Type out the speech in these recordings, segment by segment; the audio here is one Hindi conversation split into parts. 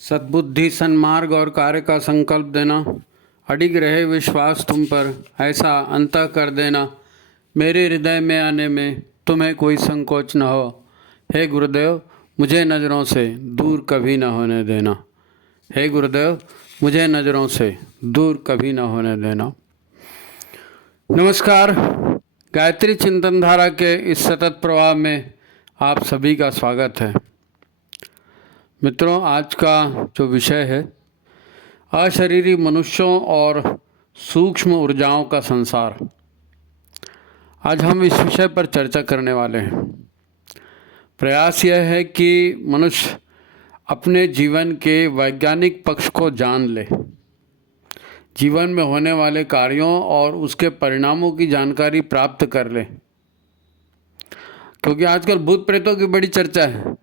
सद्बुद्धि, सन्मार्ग और कार्य का संकल्प देना, अडिग रहे विश्वास तुम पर, ऐसा अंतः कर देना मेरे हृदय में आने में तुम्हें कोई संकोच न हो। हे गुरुदेव, मुझे नज़रों से दूर कभी न होने देना। हे गुरुदेव, मुझे नज़रों से दूर कभी न होने देना। नमस्कार। गायत्री चिंतन धारा के इस सतत प्रवाह में आप सभी का स्वागत है। मित्रों, आज का जो विषय है अशरीरी मनुष्यों और सूक्ष्म ऊर्जाओं का संसार। आज हम इस विषय पर चर्चा करने वाले हैं। प्रयास यह है कि मनुष्य अपने जीवन के वैज्ञानिक पक्ष को जान ले, जीवन में होने वाले कार्यों और उसके परिणामों की जानकारी प्राप्त कर ले। क्योंकि आजकल भूत प्रेतों की बड़ी चर्चा है,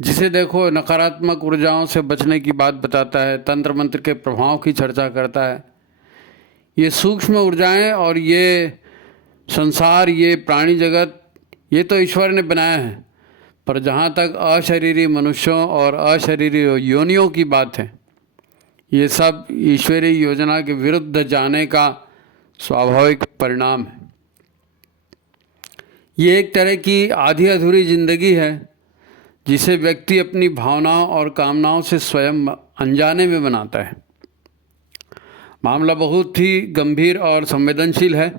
जिसे देखो नकारात्मक ऊर्जाओं से बचने की बात बताता है, तंत्र मंत्र के प्रभाव की चर्चा करता है। ये सूक्ष्म ऊर्जाएं और ये संसार, ये प्राणी जगत, ये तो ईश्वर ने बनाया है, पर जहाँ तक अशरीरी मनुष्यों और अशरीरी योनियों की बात है, ये सब ईश्वरीय योजना के विरुद्ध जाने का स्वाभाविक परिणाम है। ये एक तरह की आधी अधूरी जिंदगी है जिसे व्यक्ति अपनी भावनाओं और कामनाओं से स्वयं अनजाने में बनाता है। मामला बहुत ही गंभीर और संवेदनशील है।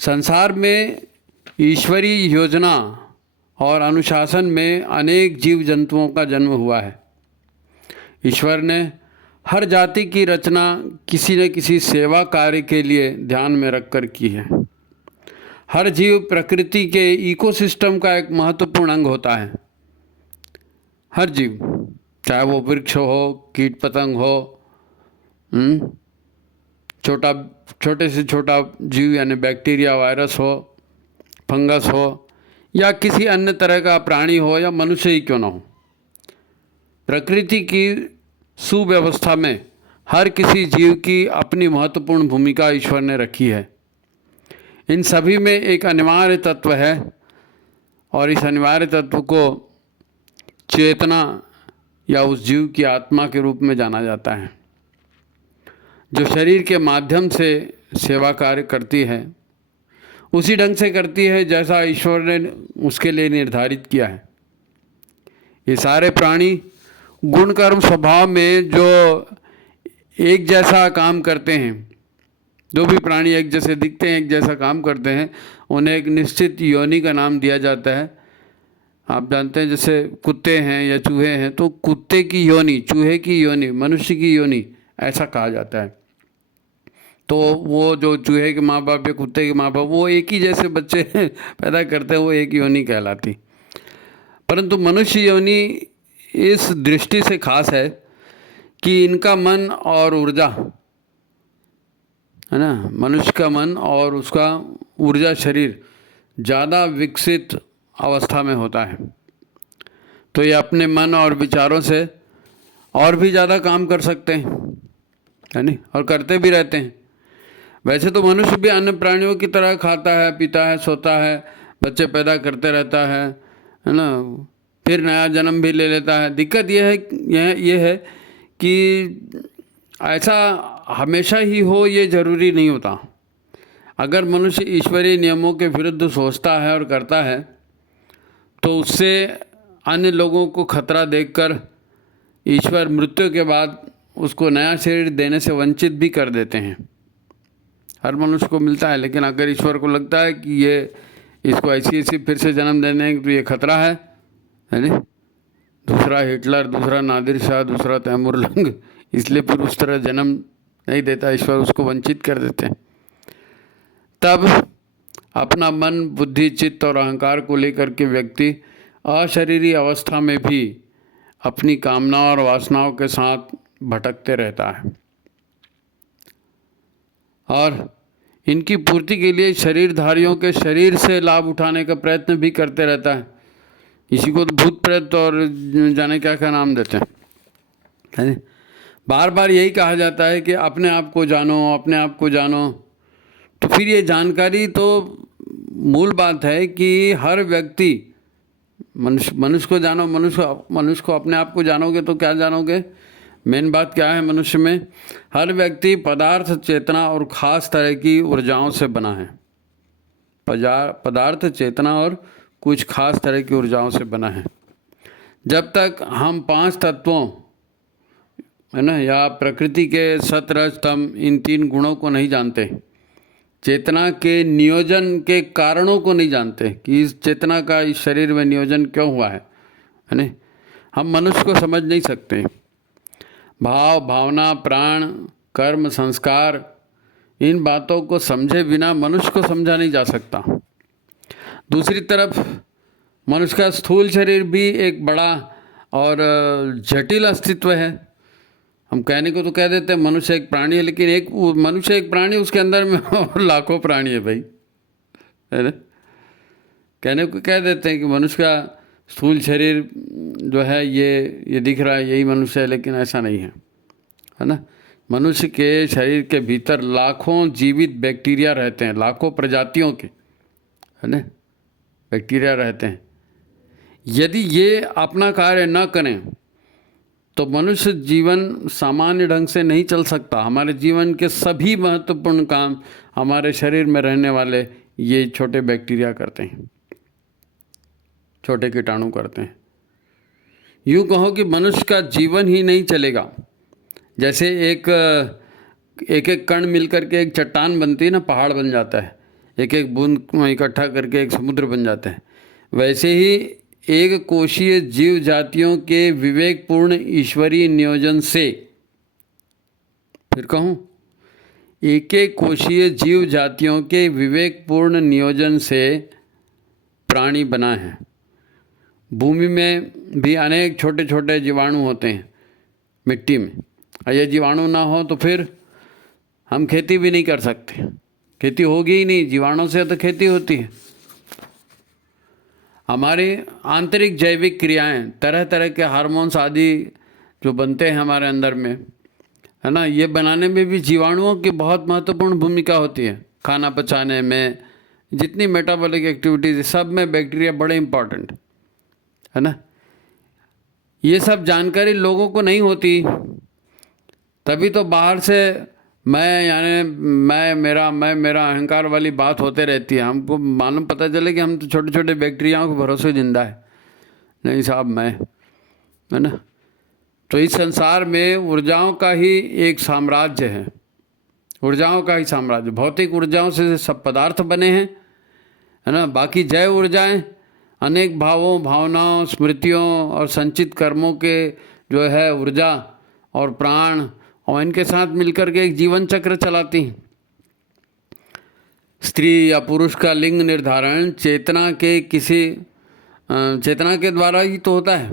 संसार में ईश्वरीय योजना और अनुशासन में अनेक जीव जंतुओं का जन्म हुआ है। ईश्वर ने हर जाति की रचना किसी न किसी सेवा कार्य के लिए ध्यान में रखकर की है। हर जीव प्रकृति के इकोसिस्टम का एक महत्वपूर्ण अंग होता है। हर जीव, चाहे वो वृक्ष हो, कीट पतंग हो, छोटे से छोटा जीव यानी बैक्टीरिया, वायरस हो, फंगस हो, या किसी अन्य तरह का प्राणी हो या मनुष्य ही क्यों ना हो, प्रकृति की सुव्यवस्था में हर किसी जीव की अपनी महत्वपूर्ण भूमिका ईश्वर ने रखी है। इन सभी में एक अनिवार्य तत्व है और इस अनिवार्य तत्व को चेतना या उस जीव की आत्मा के रूप में जाना जाता है, जो शरीर के माध्यम से सेवा कार्य करती है, उसी ढंग से करती है जैसा ईश्वर ने उसके लिए निर्धारित किया है। ये सारे प्राणी गुण कर्म स्वभाव में जो एक जैसा काम करते हैं, जो भी प्राणी एक जैसे दिखते हैं, एक जैसा काम करते हैं, उन्हें एक निश्चित योनि का नाम दिया जाता है। आप जानते हैं जैसे कुत्ते हैं या चूहे हैं, तो कुत्ते की योनि, चूहे की योनि, मनुष्य की योनि, ऐसा कहा जाता है। तो वो जो चूहे के माँ बाप या कुत्ते के माँ बाप, वो एक ही जैसे बच्चे पैदा करते हैं, वो एक योनि कहलाती। परंतु मनुष्य योनि इस दृष्टि से खास है कि इनका मन और ऊर्जा है ना, मनुष्य का मन और उसका ऊर्जा शरीर ज़्यादा विकसित अवस्था में होता है। तो ये अपने मन और विचारों से और भी ज़्यादा काम कर सकते हैं, है नहीं, और करते भी रहते हैं। वैसे तो मनुष्य भी अन्य प्राणियों की तरह खाता है, पीता है, सोता है, बच्चे पैदा करते रहता है ना, फिर नया जन्म भी ले लेता है। दिक्कत यह है कि ऐसा हमेशा ही हो ये ज़रूरी नहीं होता। अगर मनुष्य ईश्वरीय नियमों के विरुद्ध सोचता है और करता है, तो उससे अन्य लोगों को खतरा देखकर ईश्वर मृत्यु के बाद उसको नया शरीर देने से वंचित भी कर देते हैं। हर मनुष्य को मिलता है, लेकिन अगर ईश्वर को लगता है कि ये इसको ऐसी फिर से जन्म देने तो ये खतरा है नहीं, दूसरा हिटलर, दूसरा नादिर शाह, दूसरा तैमूर लंग, इसलिए फिर उस तरह जन्म नहीं देता ईश्वर, उसको वंचित कर देते हैं। तब अपना मन, बुद्धि, चित्त और अहंकार को लेकर के व्यक्ति अशरीरी अवस्था में भी अपनी कामनाओं और वासनाओं के साथ भटकते रहता है और इनकी पूर्ति के लिए शरीरधारियों के शरीर से लाभ उठाने का प्रयत्न भी करते रहता है। इसी को तो भूत प्रेत और जाने क्या क्या नाम देते हैं। बार बार यही कहा जाता है कि अपने आप को जानो, अपने आप को जानो। तो फिर ये जानकारी तो मूल बात है कि हर व्यक्ति मनुष्य को जानो, मनुष्य को अपने आप को जानोगे तो क्या जानोगे? मेन बात क्या है मनुष्य में? हर व्यक्ति पदार्थ, चेतना और ख़ास तरह की ऊर्जाओं से बना है। पदार्थ, चेतना और कुछ खास तरह की ऊर्जाओं से बना है। जब तक हम 5 तत्वों, है ना, या प्रकृति के सत, रज, तम, इन 3 गुणों को नहीं जानते, चेतना के नियोजन के कारणों को नहीं जानते कि इस चेतना का इस शरीर में नियोजन क्यों हुआ है ना, हम मनुष्य को समझ नहीं सकते। भाव, भावना, प्राण, कर्म, संस्कार, इन बातों को समझे बिना मनुष्य को समझा नहीं जा सकता। दूसरी तरफ मनुष्य का स्थूल शरीर भी एक बड़ा और जटिल अस्तित्व है। हम कहने को तो कह देते हैं मनुष्य एक प्राणी है, लेकिन मनुष्य एक प्राणी, उसके अंदर में लाखों प्राणी है भाई, है ना। कहने को कह देते हैं कि मनुष्य का स्थूल शरीर जो है ये दिख रहा है, यही मनुष्य है, लेकिन ऐसा नहीं है, है ना। मनुष्य के शरीर के भीतर लाखों जीवित बैक्टीरिया रहते हैं, लाखों प्रजातियों के, है ना, बैक्टीरिया रहते हैं। यदि ये अपना कार्य न करें तो मनुष्य जीवन सामान्य ढंग से नहीं चल सकता। हमारे जीवन के सभी महत्वपूर्ण काम हमारे शरीर में रहने वाले ये छोटे बैक्टीरिया करते हैं, छोटे कीटाणु करते हैं। यूँ कहो कि मनुष्य का जीवन ही नहीं चलेगा। जैसे एक एक कण मिलकर के एक चट्टान बनती है ना, पहाड़ बन जाता है, एक एक बूंद इकट्ठा करके एक समुद्र बन जाता है, वैसे ही एक कोशीय जीव जातियों के विवेकपूर्ण ईश्वरीय नियोजन से, फिर कहूँ, एक एक कोशीय जीव जातियों के विवेकपूर्ण नियोजन से प्राणी बना है। भूमि में भी अनेक छोटे छोटे जीवाणु होते हैं, मिट्टी में। ये जीवाणु ना हो तो फिर हम खेती भी नहीं कर सकते, खेती होगी ही नहीं, जीवाणुओं से तो खेती होती है। हमारी आंतरिक जैविक क्रियाएं, तरह तरह के हार्मोन्स आदि जो बनते हैं हमारे अंदर में, है ना, ये बनाने में भी जीवाणुओं की बहुत महत्वपूर्ण भूमिका होती है। खाना पचाने में, जितनी मेटाबॉलिक एक्टिविटीज, सब में बैक्टीरिया बड़े इम्पॉर्टेंट, है ना। ये सब जानकारी लोगों को नहीं होती, तभी तो बाहर से मैं मेरा अहंकार वाली बात होते रहती है। हमको मालूम पता चले कि हम तो छोटे छोटे बैक्टीरियाओं के भरोसे जिंदा है। नहीं साहब, मैं, है ना। तो इस संसार में ऊर्जाओं का ही एक साम्राज्य है, ऊर्जाओं का ही साम्राज्य। भौतिक ऊर्जाओं से सब पदार्थ बने हैं, है ना। बाकी जैव ऊर्जाएं अनेक भावों, भावनाओं, स्मृतियों और संचित कर्मों के जो है ऊर्जा और प्राण, और इनके साथ मिलकर के एक जीवन चक्र चलाती हैं। स्त्री या पुरुष का लिंग निर्धारण चेतना के द्वारा ही तो होता है।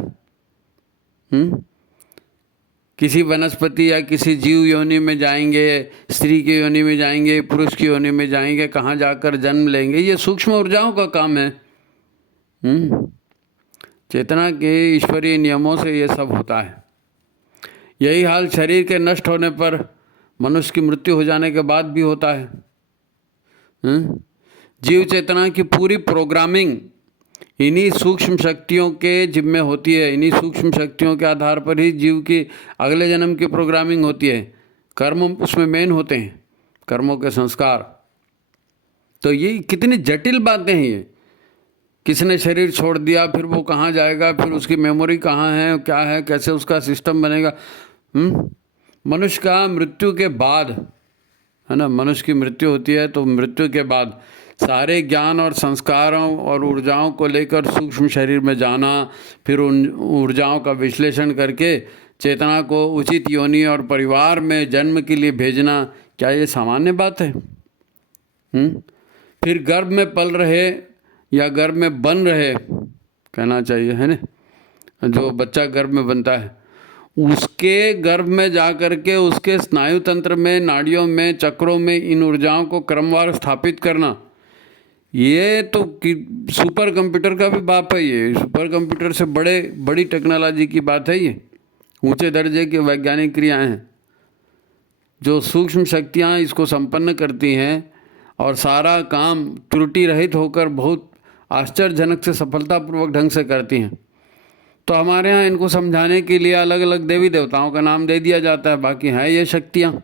किसी वनस्पति या किसी जीव योनि में जाएंगे, स्त्री की योनि में जाएंगे, पुरुष की योनि में जाएंगे, कहाँ जाकर जन्म लेंगे, ये सूक्ष्म ऊर्जाओं का काम है। चेतना के ईश्वरीय नियमों से ये सब होता है। यही हाल शरीर के नष्ट होने पर, मनुष्य की मृत्यु हो जाने के बाद भी होता है। जीव चेतना की पूरी प्रोग्रामिंग इन्हीं सूक्ष्म शक्तियों के जिम्मे होती है। इन्हीं सूक्ष्म शक्तियों के आधार पर ही जीव की अगले जन्म की प्रोग्रामिंग होती है। कर्म उसमें मेन होते हैं, कर्मों के संस्कार। तो ये कितनी जटिल बातें हैं ये। किसने शरीर छोड़ दिया, फिर वो कहाँ जाएगा, फिर उसकी मेमोरी कहाँ है, क्या है, कैसे उसका सिस्टम बनेगा। मनुष्य का मृत्यु के बाद, है ना, मनुष्य की मृत्यु होती है तो मृत्यु के बाद सारे ज्ञान और संस्कारों और ऊर्जाओं को लेकर सूक्ष्म शरीर में जाना, फिर उन ऊर्जाओं का विश्लेषण करके चेतना को उचित योनि और परिवार में जन्म के लिए भेजना, क्या ये सामान्य बात है? फिर गर्भ में पल रहे या गर्भ में बन रहे, कहना चाहिए, है ना, जो बच्चा गर्भ में बनता है, उसके गर्भ में जा कर के उसके स्नायु तंत्र में, नाड़ियों में, चक्रों में इन ऊर्जाओं को क्रमवार स्थापित करना, ये तो सुपर कंप्यूटर का भी बाप है। ये सुपर कंप्यूटर से बड़ी टेक्नोलॉजी की बात है। ये ऊंचे दर्जे की वैज्ञानिक क्रियाएं हैं जो सूक्ष्म शक्तियां इसको संपन्न करती हैं, और सारा काम त्रुटि रहित होकर बहुत आश्चर्यजनक से सफलतापूर्वक ढंग से करती हैं। तो हमारे यहाँ इनको समझाने के लिए अलग अलग देवी देवताओं का नाम दे दिया जाता है, बाकी हैं ये शक्तियाँ।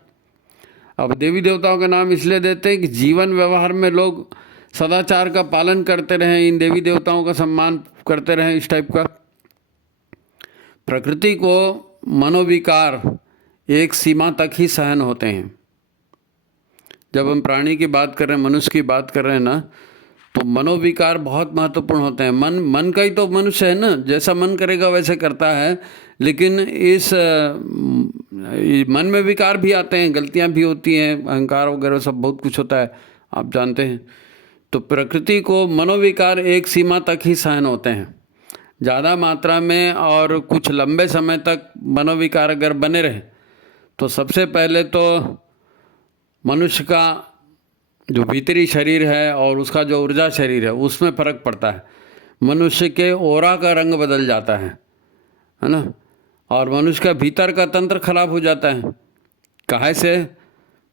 अब देवी देवताओं का नाम इसलिए देते हैं कि जीवन व्यवहार में लोग सदाचार का पालन करते रहें, इन देवी देवताओं का सम्मान करते रहें, इस टाइप का। प्रकृति को मनोविकार एक सीमा तक ही सहन होते हैं। जब हम प्राणी की बात कर रहे हैं, मनुष्य की बात कर रहे हैं ना, तो मनोविकार बहुत महत्वपूर्ण होते हैं। मन का ही तो मनुष्य है ना, जैसा मन करेगा वैसे करता है। लेकिन इस मन में विकार भी आते हैं, गलतियां भी होती हैं, अहंकार वगैरह सब बहुत कुछ होता है, आप जानते हैं। तो प्रकृति को मनोविकार एक सीमा तक ही सहन होते हैं। ज़्यादा मात्रा में और कुछ लंबे समय तक मनोविकार अगर बने रहे तो सबसे पहले तो मनुष्य का जो भीतरी शरीर है और उसका जो ऊर्जा शरीर है उसमें फ़र्क पड़ता है। मनुष्य के ओरा का रंग बदल जाता है ना, और मनुष्य का भीतर का तंत्र खराब हो जाता है। काहे से?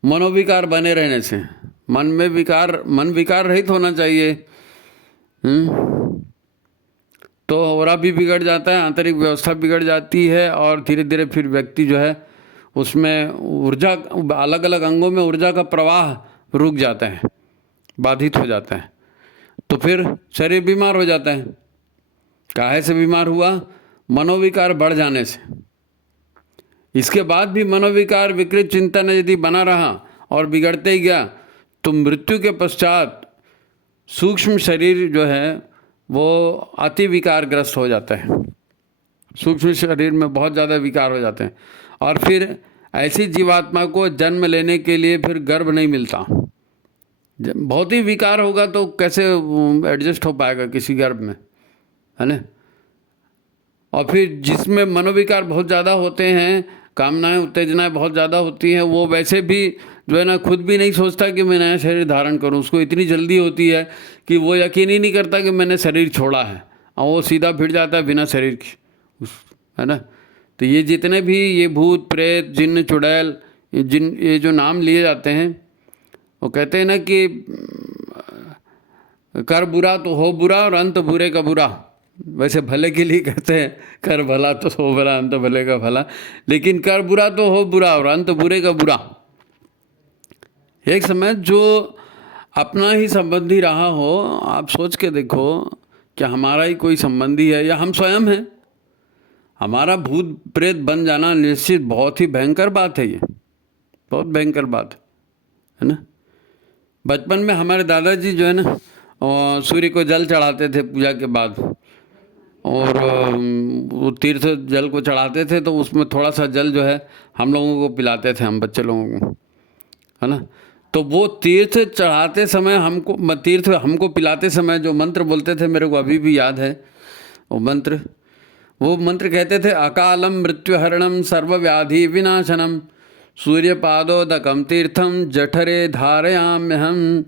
मनोविकार बने रहने से। मन विकार रहित होना चाहिए। तो ओरा भी बिगड़ जाता है, आंतरिक व्यवस्था बिगड़ जाती है, और धीरे धीरे फिर व्यक्ति जो है उसमें ऊर्जा, अलग अलग अंगों में ऊर्जा का प्रवाह रुक जाता है, बाधित हो जाता है। तो फिर शरीर बीमार हो जाता है। काहे से बीमार हुआ? मनोविकार बढ़ जाने से। इसके बाद भी मनोविकार विकृत चिंतन यदि बना रहा और बिगड़ते ही गया तो मृत्यु के पश्चात सूक्ष्म शरीर जो है वो अति विकारग्रस्त हो जाता है। सूक्ष्म शरीर में बहुत ज़्यादा विकार हो जाते हैं, और फिर ऐसी जीवात्मा को जन्म लेने के लिए फिर गर्भ नहीं मिलता। बहुत ही विकार होगा तो कैसे एडजस्ट हो पाएगा किसी गर्भ में, है ना। और फिर जिसमें मनोविकार बहुत ज़्यादा होते हैं, कामनाएं उत्तेजनाएं बहुत ज़्यादा होती हैं, वो वैसे भी जो है ना खुद भी नहीं सोचता कि मैं नया शरीर धारण करूं। उसको इतनी जल्दी होती है कि वो यकीन ही नहीं करता कि मैंने शरीर छोड़ा है, और वो सीधा भिड़ जाता है बिना शरीर की, है ना। तो ये जितने भी ये भूत प्रेत जिन्न चुड़ैल ये जो नाम लिए जाते हैं, वो कहते हैं ना कि कर बुरा तो हो बुरा और अंत बुरे का बुरा। वैसे भले के लिए कहते हैं कर भला तो हो भला, अंत भले का भला, लेकिन कर बुरा तो हो बुरा और अंत बुरे का बुरा। एक समय जो अपना ही संबंधी रहा हो, आप सोच के देखो कि हमारा ही कोई संबंधी है या हम स्वयं हैं, हमारा भूत प्रेत बन जाना निश्चित बहुत ही भयंकर बात है। ये बहुत भयंकर बात है ना। बचपन में हमारे दादाजी जो है ना सूर्य को जल चढ़ाते थे पूजा के बाद, और वो तीर्थ जल को चढ़ाते थे, तो उसमें थोड़ा सा जल जो है हम लोगों को पिलाते थे, हम बच्चे लोगों को, है ना। तो वो तीर्थ चढ़ाते समय हमको पिलाते समय जो मंत्र बोलते थे, मेरे को अभी भी याद है वो मंत्र कहते थे, अकालम मृत्युहरणम सर्वव्याधि विनाशनम सूर्यपादोदकम तीर्थम जठरे धारयाम्यहम।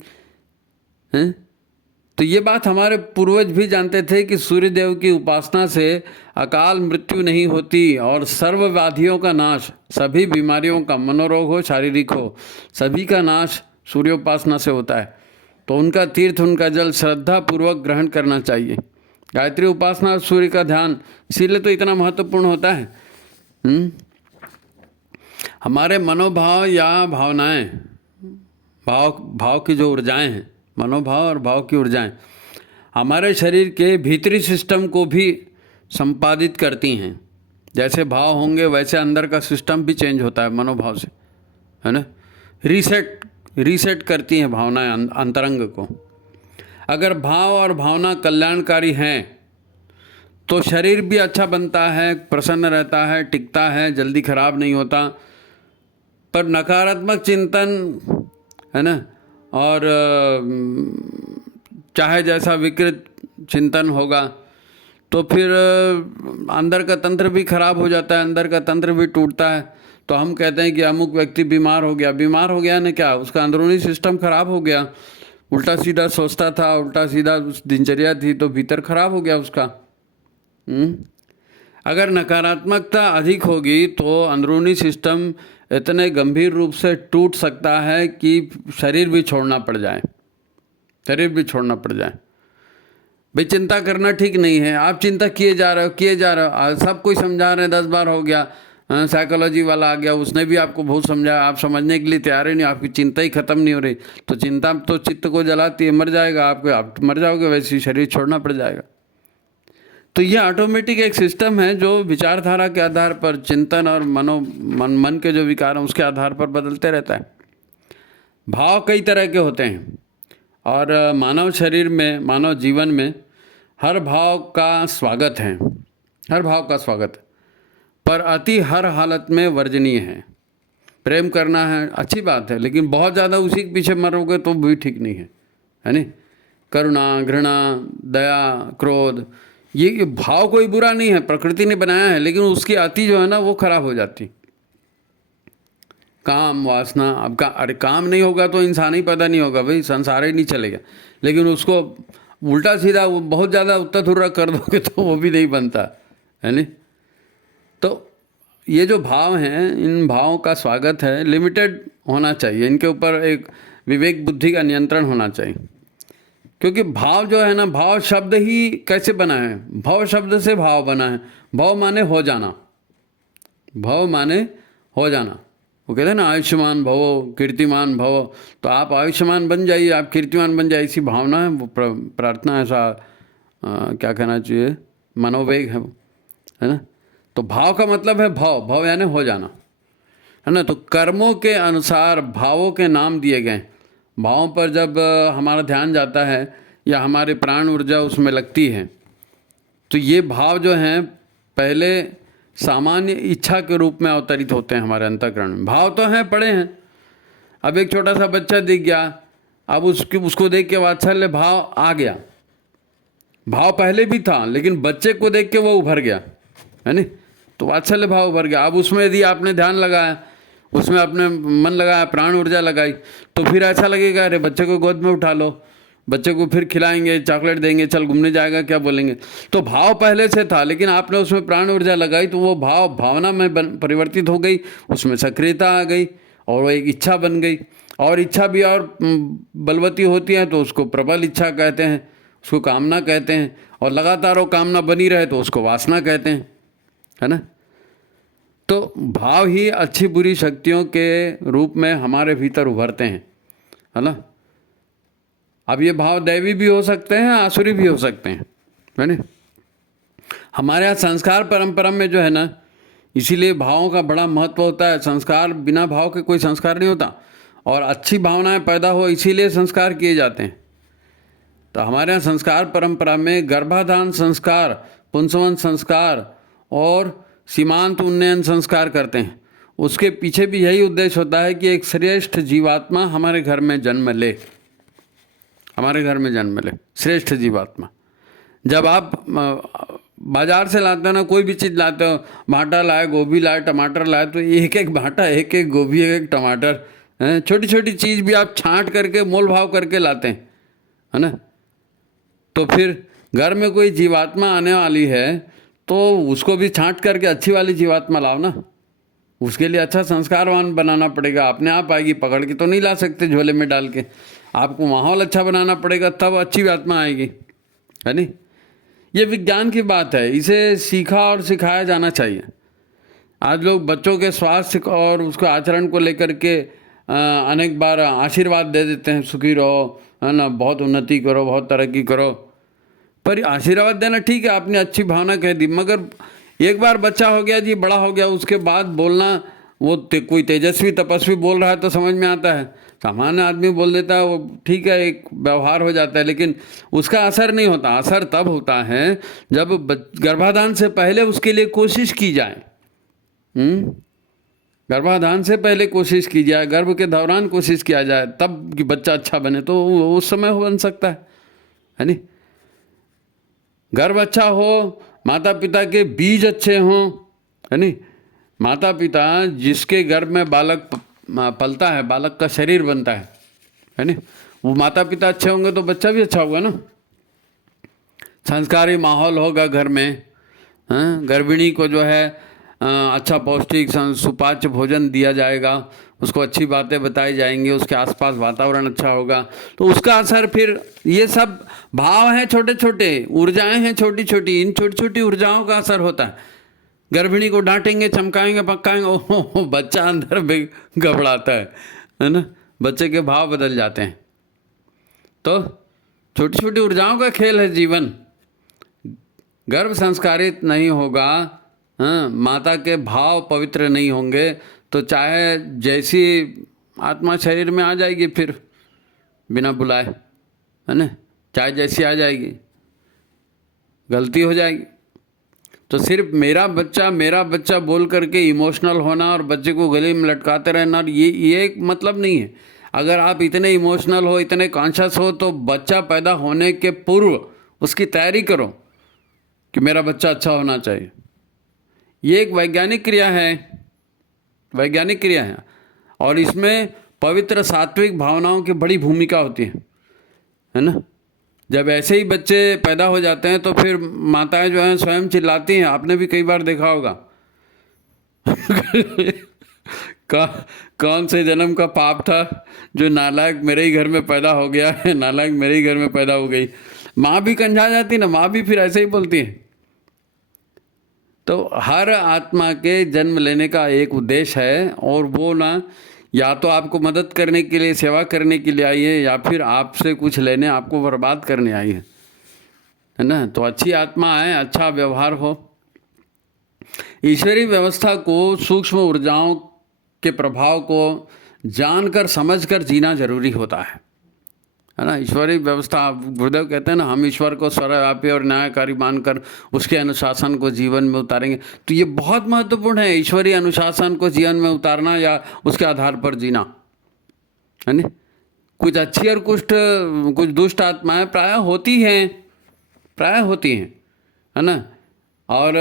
तो ये बात हमारे पूर्वज भी जानते थे कि सूर्यदेव की उपासना से अकाल मृत्यु नहीं होती, और सर्व व्याधियों का नाश, सभी बीमारियों का, मनोरोग हो शारीरिक हो, सभी का नाश सूर्योपासना से होता है। तो उनका तीर्थ, उनका जल श्रद्धा पूर्वक ग्रहण करना चाहिए। गायत्री उपासना, सूर्य का ध्यान इसीलिए तो इतना महत्वपूर्ण होता है। हमारे मनोभाव या भावनाएं, भाव की जो ऊर्जाएं हैं, मनोभाव और भाव की ऊर्जाएं हमारे शरीर के भीतरी सिस्टम को भी संपादित करती हैं। जैसे भाव होंगे वैसे अंदर का सिस्टम भी चेंज होता है मनोभाव से, है ना। रीसेट करती हैं भावनाएं अंतरंग को। अगर भाव और भावना कल्याणकारी हैं तो शरीर भी अच्छा बनता है, प्रसन्न रहता है, टिकता है, जल्दी खराब नहीं होता। पर नकारात्मक चिंतन, है ना, और चाहे जैसा विकृत चिंतन होगा तो फिर अंदर का तंत्र भी खराब हो जाता है, अंदर का तंत्र भी टूटता है। तो हम कहते हैं कि अमुक व्यक्ति बीमार हो गया ना, क्या उसका अंदरूनी सिस्टम खराब हो गया, उल्टा सीधा सोचता था, उल्टा सीधा दिनचर्या थी, तो भीतर खराब हो गया उसका। अगर नकारात्मकता अधिक होगी तो अंदरूनी सिस्टम इतने गंभीर रूप से टूट सकता है कि शरीर भी छोड़ना पड़ जाए। भाई चिंता करना ठीक नहीं है, आप चिंता किए जा रहे हो, सब कोई समझा रहे हैं, 10 बार हो गया, साइकोलॉजी वाला आ गया, उसने भी आपको बहुत समझाया, आप समझने के लिए तैयार ही नहीं, आपकी चिंता ही खत्म नहीं हो रही। तो चिंता तो चित्त को जलाती है, मर जाएगा आप मर जाओगे, वैसे ही शरीर छोड़ना पड़ जाएगा। तो ये ऑटोमेटिक एक सिस्टम है जो विचारधारा के आधार पर, चिंतन और मन के जो विकार हैं उसके आधार पर बदलते रहता है। भाव कई तरह के होते हैं और मानव शरीर में, मानव जीवन में हर भाव का स्वागत है, हर भाव का स्वागत है, पर अति हर हालत में वर्जनीय है। प्रेम करना है अच्छी बात है, लेकिन बहुत ज़्यादा उसी के पीछे मरोगे तो भी ठीक नहीं है नहीं। करुणा, घृणा, दया, क्रोध, ये भाव कोई बुरा नहीं है, प्रकृति ने बनाया है, लेकिन उसकी अति जो है ना वो खराब हो जाती। काम, वासना, अब अरे काम नहीं होगा तो इंसान ही पैदा नहीं होगा भाई, संसार ही नहीं चलेगा। लेकिन उसको उल्टा सीधा वो बहुत ज़्यादा उत्तर कर दोगे तो वो भी नहीं बनता है नहीं। तो ये जो भाव हैं, इन भावों का स्वागत है, लिमिटेड होना चाहिए, इनके ऊपर एक विवेक बुद्धि का नियंत्रण होना चाहिए। क्योंकि भाव जो है ना, भाव शब्द ही कैसे बना है, भाव शब्द से भाव बना है। भाव माने हो जाना, भाव माने हो जाना। वो कहते हैं ना आयुष्मान भवो कीर्तिमान भवो, तो आप आयुष्मान बन जाइए, आप कीर्तिमान बन जाइए, इसी भावना है वो, प्रार्थना, ऐसा क्या कहना चाहिए, मनोवेग है ना। तो भाव का मतलब है भाव, भाव यानी हो जाना है ना। तो कर्मों के अनुसार भावों के नाम दिए गए। भावों पर जब हमारा ध्यान जाता है या हमारी प्राण ऊर्जा उसमें लगती है, तो ये भाव जो हैं पहले सामान्य इच्छा के रूप में अवतरित होते हैं हमारे अंतःकरण में। भाव तो हैं, पड़े हैं। अब एक छोटा सा बच्चा दिख गया, अब उसको देख के वात्सल्य भाव आ गया। भाव पहले भी था, लेकिन बच्चे को देख के वो उभर गया है नहीं, तो वात्सल्य भाव उभर गया। अब उसमें यदि आपने ध्यान लगाया, उसमें अपने मन लगाया, प्राण ऊर्जा लगाई, तो फिर ऐसा लगेगा अरे बच्चे को गोद में उठा लो, बच्चे को फिर खिलाएंगे, चॉकलेट देंगे, चल घूमने जाएगा, क्या बोलेंगे। तो भाव पहले से था, लेकिन आपने उसमें प्राण ऊर्जा लगाई तो वो भाव भावना में परिवर्तित हो गई, उसमें सक्रियता आ गई और वो एक इच्छा बन गई। और इच्छा भी और बलवती होती है तो उसको प्रबल इच्छा कहते हैं, उसको कामना कहते हैं। और लगातार वो कामना बनी रहे तो उसको वासना कहते हैं, है ना। तो भाव ही अच्छी बुरी शक्तियों के रूप में हमारे भीतर उभरते हैं, है ना। अब ये भाव दैवी भी हो सकते हैं, आसुरी भी हो सकते हैं, है ना। हमारे यहाँ संस्कार परंपरा में जो है ना, इसीलिए भावों का बड़ा महत्व होता है। संस्कार, बिना भाव के कोई संस्कार नहीं होता, और अच्छी भावनाएं पैदा हो इसीलिए संस्कार किए जाते हैं। तो हमारे यहाँ संस्कार परंपरा में गर्भाधान संस्कार, पुंसवन संस्कार और सीमांत उन्नयन संस्कार करते हैं। उसके पीछे भी यही उद्देश्य होता है कि एक श्रेष्ठ जीवात्मा हमारे घर में जन्म ले, हमारे घर में जन्म ले श्रेष्ठ जीवात्मा। जब आप बाजार से लाते हो ना, कोई भी चीज़ लाते हो, भाटा लाए, गोभी लाए, टमाटर लाए, तो एक एक भाटा, एक एक गोभी, एक एक टमाटर, छोटी छोटी चीज़ भी आप छांट करके मोल भाव करके लाते हैं, है ना। तो फिर घर में कोई जीवात्मा आने वाली है तो उसको भी छांट करके अच्छी वाली जीवात्मा लाओ ना। उसके लिए अच्छा संस्कारवान बनाना पड़ेगा, अपने आप आएगी, पकड़ के तो नहीं ला सकते झोले में डाल के। आपको माहौल अच्छा बनाना पड़ेगा, तब अच्छी आत्मा आएगी, है नहीं। ये विज्ञान की बात है, इसे सीखा और सिखाया जाना चाहिए। आज लोग बच्चों के स्वास्थ्य और उसके आचरण को लेकर के अनेक बार आशीर्वाद दे देते हैं, सुखी रहो, है ना, बहुत उन्नति करो, बहुत तरक्की करो। पर आशीर्वाद देना ठीक है, आपने अच्छी भावना कह दी, मगर एक बार बच्चा हो गया जी, बड़ा हो गया, उसके बाद बोलना, वो कोई तेजस्वी तपस्वी बोल रहा है तो समझ में आता है, सामान्य आदमी बोल देता है, वो ठीक है, एक व्यवहार हो जाता है, लेकिन उसका असर नहीं होता। असर तब होता है जब गर्भाधान से पहले उसके लिए कोशिश की जाए। गर्भाधान से पहले कोशिश की जाए, गर्भ के दौरान कोशिश किया जाए, तब कि बच्चा अच्छा बने, तो उस समय बन सकता है नहीं। गर्भ अच्छा हो, माता पिता के बीज अच्छे हों, है नहीं। माता पिता जिसके गर्भ में बालक पलता है, बालक का शरीर बनता है नहीं, वो माता पिता अच्छे होंगे तो बच्चा भी अच्छा होगा ना। संस्कारी माहौल होगा घर में, गर्भिणी को जो है अच्छा पौष्टिक सुपाच्य भोजन दिया जाएगा, उसको अच्छी बातें बताई जाएंगी, उसके आसपास वातावरण अच्छा होगा, तो उसका असर फिर ये सब भाव हैं छोटे छोटे, ऊर्जाएं हैं छोटी छोटी, इन छोटी छोटी ऊर्जाओं का असर होता है। गर्भिणी को डांटेंगे, चमकाएंगे, पकाएंगे, ओह बच्चा अंदर भी घबराता है ना, बच्चे के भाव बदल जाते हैं। तो छोटी छोटी ऊर्जाओं का खेल है जीवन। गर्भ संस्कारित नहीं होगा, हाँ, माता के भाव पवित्र नहीं होंगे, तो चाहे जैसी आत्मा शरीर में आ जाएगी फिर बिना बुलाए, है ना, चाहे जैसी आ जाएगी, गलती हो जाएगी। तो सिर्फ मेरा बच्चा बोल करके इमोशनल होना और बच्चे को गले में लटकाते रहना, ये एक मतलब नहीं है। अगर आप इतने इमोशनल हो, इतने कॉन्शियस हो, तो बच्चा पैदा होने के पूर्व उसकी तैयारी करो कि मेरा बच्चा अच्छा होना चाहिए। ये एक वैज्ञानिक क्रिया है, और इसमें पवित्र सात्विक भावनाओं की बड़ी भूमिका होती है ना। जब ऐसे ही बच्चे पैदा हो जाते हैं तो फिर माताएं जो हैं स्वयं चिल्लाती हैं, आपने भी कई बार देखा होगा कौन से जन्म का पाप था जो नालायक मेरे ही घर में पैदा हो गया है, नालायक मेरे ही घर में पैदा हो गई। माँ भी कंझा जाती ना, माँ भी फिर ऐसे ही बोलती है। तो हर आत्मा के जन्म लेने का एक उद्देश्य है, और वो ना या तो आपको मदद करने के लिए, सेवा करने के लिए आई है, या फिर आपसे कुछ लेने, आपको बर्बाद करने आई है ना। तो अच्छी आत्मा है, अच्छा व्यवहार हो। ईश्वरीय व्यवस्था को, सूक्ष्म ऊर्जाओं के प्रभाव को जानकर समझकर जीना जरूरी होता है ना। ईश्वरीय व्यवस्था, गुरुदेव कहते हैं ना, हम ईश्वर को सर्वव्यापी और न्यायकारी मानकर उसके अनुशासन को जीवन में उतारेंगे। तो ये बहुत महत्वपूर्ण है, ईश्वरीय अनुशासन को जीवन में उतारना या उसके आधार पर जीना, है ना। कुछ अच्छी और कुछ दुष्ट आत्माएं प्रायः होती हैं, है ना। और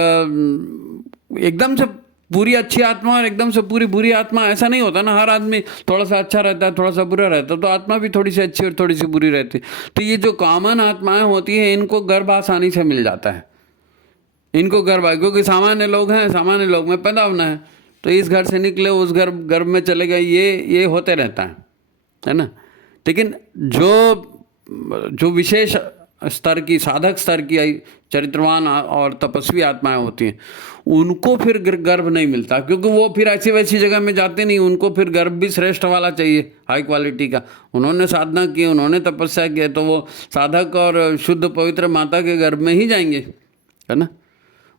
एकदम से पूरी अच्छी आत्मा और एकदम से पूरी बुरी आत्मा ऐसा नहीं होता ना। हर आदमी थोड़ा सा अच्छा रहता है, थोड़ा सा बुरा रहता है, तो आत्मा भी थोड़ी सी अच्छी और थोड़ी सी बुरी रहती है। तो ये जो कॉमन आत्माएं होती हैं, इनको गर्भ आसानी से मिल जाता है, इनको गर्भ, क्योंकि सामान्य लोग हैं, सामान्य लोग में पैदा होना है, तो इस घर से निकले उस गर्भ में चले गए, ये होते रहता है ना। लेकिन जो विशेष स्तर की, साधक स्तर की चरित्रवान और तपस्वी आत्माएं होती हैं, उनको फिर गर्भ नहीं मिलता, क्योंकि वो फिर ऐसी वैसी जगह में जाते नहीं। उनको फिर गर्भ भी श्रेष्ठ वाला चाहिए, हाई क्वालिटी का। उन्होंने साधना की, उन्होंने तपस्या की, तो वो साधक और शुद्ध पवित्र माता के गर्भ में ही जाएंगे, है ना।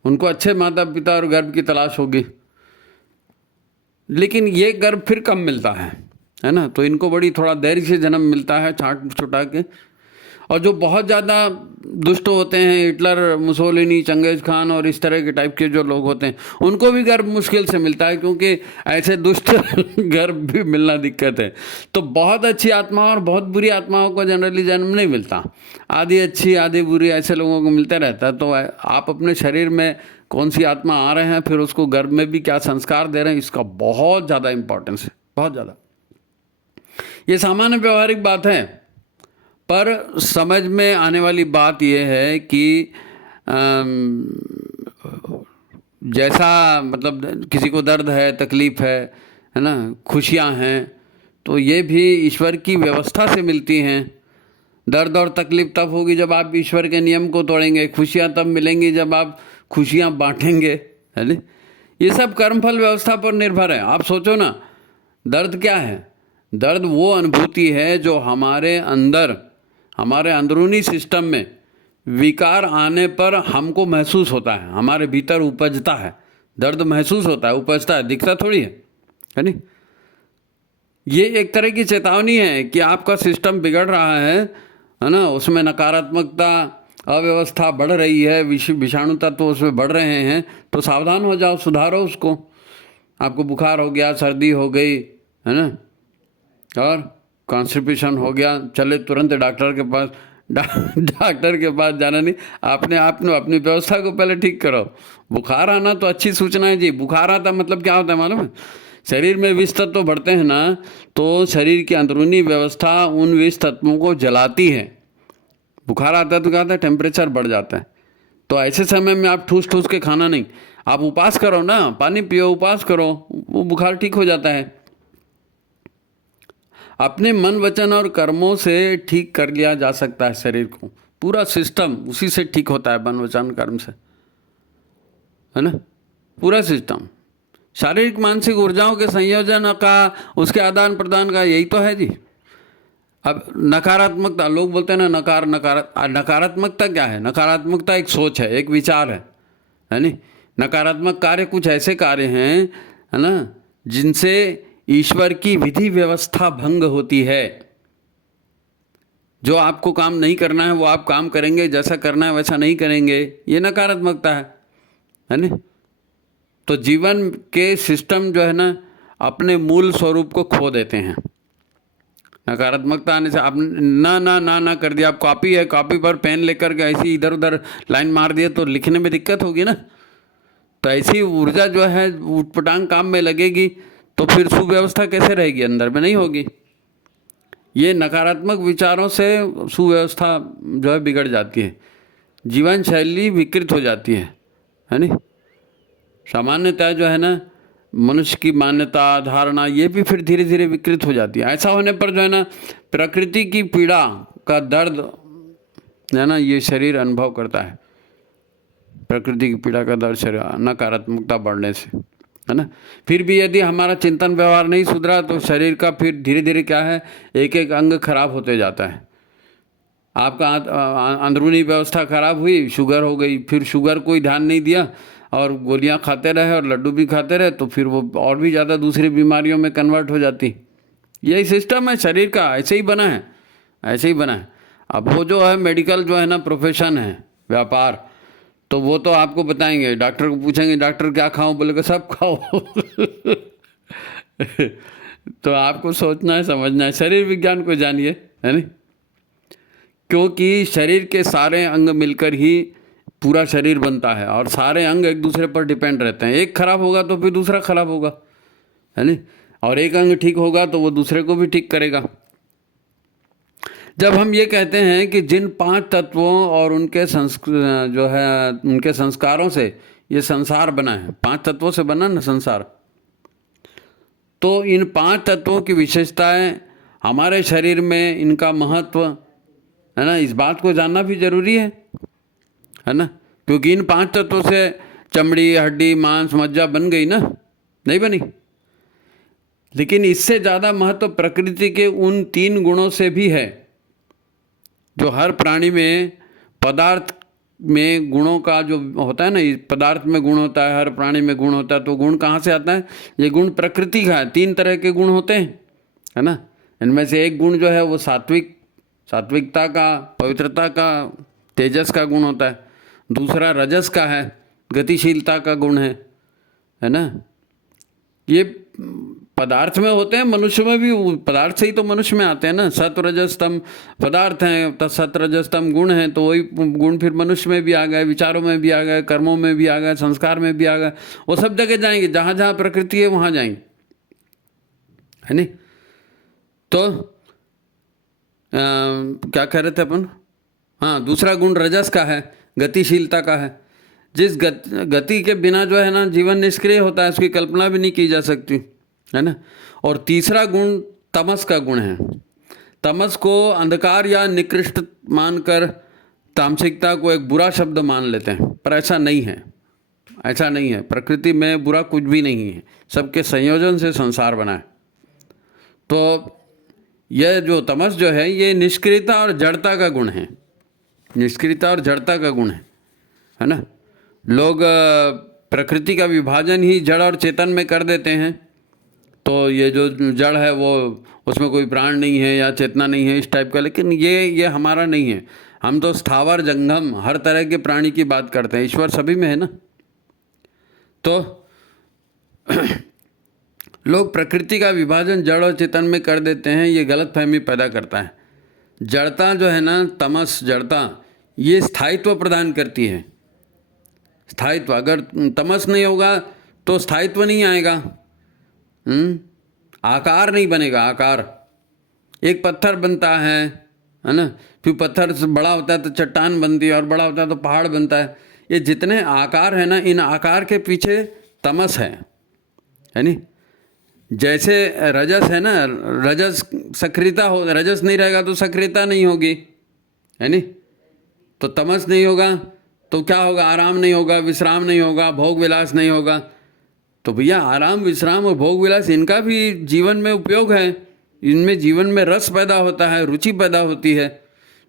उनको अच्छे माता पिता और गर्भ की तलाश होगी। लेकिन ये गर्भ फिर कम मिलता है ना। तो इनको बड़ी थोड़ा देर से जन्म मिलता है, छांट छुटा के। और जो बहुत ज़्यादा दुष्ट होते हैं, हिटलर, मुसोलिनी, चंगेज खान और इस तरह के टाइप के जो लोग होते हैं, उनको भी गर्भ मुश्किल से मिलता है, क्योंकि ऐसे दुष्ट गर्भ भी मिलना दिक्कत है। तो बहुत अच्छी आत्मा और बहुत बुरी आत्माओं को जनरली जन्म नहीं मिलता, आधी अच्छी आधी बुरी ऐसे लोगों को मिलता रहता है। तो आप अपने शरीर में कौन सी आत्मा आ रहे हैं, फिर उसको गर्भ में भी क्या संस्कार दे रहे हैं, इसका बहुत ज़्यादा इम्पोर्टेंस है, बहुत ज़्यादा। ये सामान्य व्यवहारिक बात है, पर समझ में आने वाली बात यह है कि जैसा मतलब किसी को दर्द है, तकलीफ़ है ना, खुशियाँ हैं, तो ये भी ईश्वर की व्यवस्था से मिलती हैं। दर्द और तकलीफ़ तब होगी जब आप ईश्वर के नियम को तोड़ेंगे, खुशियाँ तब मिलेंगी जब आप खुशियाँ बांटेंगे, है ना। ये सब कर्मफल व्यवस्था पर निर्भर है। आप सोचो ना, दर्द क्या है? दर्द वो अनुभूति है जो हमारे अंदर, हमारे अंदरूनी सिस्टम में विकार आने पर हमको महसूस होता है, हमारे भीतर उपजता है। दर्द महसूस होता है, उपजता है, दिखता थोड़ी है नहीं। ये एक तरह की चेतावनी है कि आपका सिस्टम बिगड़ रहा है ना, उसमें नकारात्मकता, अव्यवस्था बढ़ रही है, विषाणु तत्व उसमें बढ़ रहे हैं, तो सावधान हो जाओ, सुधारो उसको। आपको बुखार हो गया, सर्दी हो गई, है ना, और कॉन्स्टिपेशन हो गया, चले तुरंत डॉक्टर के पास। डॉक्टर के पास जाना नहीं, आपने अपनी व्यवस्था को पहले ठीक करो। बुखार आना तो अच्छी सूचना है जी। बुखार आता मतलब क्या होता है मालूम है? शरीर में विष तत्व बढ़ते हैं ना, तो शरीर की अंदरूनी व्यवस्था उन विष तत्वों को जलाती है। बुखार आता है तो क्या होता है? टेम्परेचर बढ़ जाता है, तो ऐसे समय में आप ठूस ठूस के खाना नहीं, आप उपवास करो ना, पानी पियो, उपवास करो, वो बुखार ठीक हो जाता है। अपने मन वचन और कर्मों से ठीक कर लिया जा सकता है शरीर को, पूरा सिस्टम उसी से ठीक होता है, मन वचन कर्म से, है ना। पूरा सिस्टम शारीरिक मानसिक ऊर्जाओं के संयोजन का, उसके आदान प्रदान का, यही तो है जी। अब नकारात्मकता, लोग बोलते हैं ना नकारात्मकता क्या है? नकारात्मकता एक सोच है, एक विचार है नहीं। नकारात्मक कार्य कुछ ऐसे कार्य हैं, है ना, जिनसे ईश्वर की विधि व्यवस्था भंग होती है। जो आपको काम नहीं करना है वो आप काम करेंगे, जैसा करना है वैसा नहीं करेंगे, ये नकारात्मकता है नहीं। तो जीवन के सिस्टम जो है ना, अपने मूल स्वरूप को खो देते हैं। नकारात्मकता आने से आप ना ना ना ना कर दिया, आप कॉपी है, कॉपी पर पेन लेकर के ऐसी इधर उधर लाइन मार दिए तो लिखने में दिक्कत होगी ना। तो ऐसी ऊर्जा जो है उटपटांग काम में लगेगी तो फिर सुव्यवस्था कैसे रहेगी? अंदर में नहीं होगी। ये नकारात्मक विचारों से सुव्यवस्था जो है बिगड़ जाती है, जीवन शैली विकृत हो जाती है नहीं। सामान्यतः जो है ना, मनुष्य की मान्यता धारणा ये भी फिर धीरे धीरे विकृत हो जाती है। ऐसा होने पर जो है ना, प्रकृति की पीड़ा का दर्द है ना, ये शरीर अनुभव करता है। प्रकृति की पीड़ा का दर्द शरीर, नकारात्मकता बढ़ने से, है ना। फिर भी यदि हमारा चिंतन व्यवहार नहीं सुधरा तो शरीर का फिर धीरे धीरे क्या है, एक एक अंग खराब होते जाता है। आपका अंदरूनी व्यवस्था खराब हुई, शुगर हो गई, फिर शुगर कोई ध्यान नहीं दिया और गोलियां खाते रहे और लड्डू भी खाते रहे तो फिर वो और भी ज़्यादा दूसरी बीमारियों में कन्वर्ट हो जाती। यही सिस्टम है शरीर का, ऐसे ही बना है, ऐसे ही बना है। अब वो जो है मेडिकल जो है ना प्रोफेशन है, व्यापार, तो वो तो आपको बताएंगे, डॉक्टर को पूछेंगे डॉक्टर क्या खाऊं, बोलेगा सब खाओ। तो आपको सोचना है, समझना है, शरीर विज्ञान को जानिए, है नहीं। क्योंकि शरीर के सारे अंग मिलकर ही पूरा शरीर बनता है और सारे अंग एक दूसरे पर डिपेंड रहते हैं। एक खराब होगा तो फिर दूसरा खराब होगा, है नहीं। और एक अंग ठीक होगा तो वो दूसरे को भी ठीक करेगा। जब हम ये कहते हैं कि जिन 5 तत्वों और उनके जो है उनके संस्कारों से ये संसार बना है, 5 तत्वों से बना ना संसार, तो इन 5 तत्वों की विशेषताएं, हमारे शरीर में इनका महत्व, है ना, इस बात को जानना भी जरूरी है ना। क्योंकि इन 5 तत्वों से चमड़ी, हड्डी, मांस, मज्जा बन गई ना, नहीं बनी। लेकिन इससे ज़्यादा महत्व प्रकृति के उन 3 गुणों से भी है जो हर प्राणी में, पदार्थ में गुणों का जो होता है ना, पदार्थ में गुण होता है, हर प्राणी में गुण होता है। तो गुण कहाँ से आता है? ये गुण प्रकृति का है। 3 तरह के गुण होते हैं, है ना। इनमें से एक गुण जो है वो सात्विकता का, पवित्रता का, तेजस का गुण होता है। दूसरा रजस का है, गतिशीलता का गुण है ना। ये पदार्थ में होते हैं, मनुष्य में भी, पदार्थ से ही तो मनुष्य में आते हैं ना। सत्व रजस तम पदार्थ हैं, तो सत्व रजस तम गुण हैं, तो वही गुण फिर मनुष्य में भी आ गए, विचारों में भी आ गए, कर्मों में भी आ गए, संस्कार में भी आ गए। वो सब जगह जाएंगे, जहाँ जहाँ प्रकृति है वहाँ जाएंगे, है नहीं। तो क्या कह रहे थे अपन? हाँ, दूसरा गुण रजस का है, गतिशीलता का है। जिस गति के बिना जो है ना जीवन निष्क्रिय होता है, उसकी कल्पना भी नहीं की जा सकती, है ना। और तीसरा गुण तमस का गुण है। तमस को अंधकार या निकृष्ट मानकर तामसिकता को एक बुरा शब्द मान लेते हैं, पर ऐसा नहीं है, ऐसा नहीं है। प्रकृति में बुरा कुछ भी नहीं है, सबके संयोजन से संसार बना है। तो यह जो तमस जो है, ये निष्क्रियता और जड़ता का गुण है, निष्क्रियता और जड़ता का गुण है ना। लोग प्रकृति का विभाजन ही जड़ और चेतन में कर देते हैं। तो ये जो जड़ है वो, उसमें कोई प्राण नहीं है या चेतना नहीं है, इस टाइप का। लेकिन ये हमारा नहीं है। हम तो स्थावर जंगम हर तरह के प्राणी की बात करते हैं, ईश्वर सभी में है ना। तो लोग प्रकृति का विभाजन जड़ और चेतन में कर देते हैं, ये गलतफहमी पैदा करता है। जड़ता जो है ना, तमस जड़ता, ये स्थायित्व प्रदान करती है। स्थायित्व, अगर तमस नहीं होगा तो स्थायित्व नहीं आएगा, आकार नहीं बनेगा। आकार, एक पत्थर बनता है ना, फिर पत्थर से बड़ा होता है तो चट्टान बनती है, और बड़ा होता है तो पहाड़ बनता है। ये जितने आकार है ना, इन आकार के पीछे तमस है नहीं? जैसे रजस है ना, रजस सक्रियता हो, रजस नहीं रहेगा तो सक्रियता नहीं होगी, है नहीं? तो तमस नहीं होगा तो क्या होगा? आराम नहीं होगा, विश्राम नहीं होगा, भोग विलास नहीं होगा। तो भैया आराम, विश्राम और भोग विलास इनका भी जीवन में उपयोग है, इनमें जीवन में रस पैदा होता है, रुचि पैदा होती है।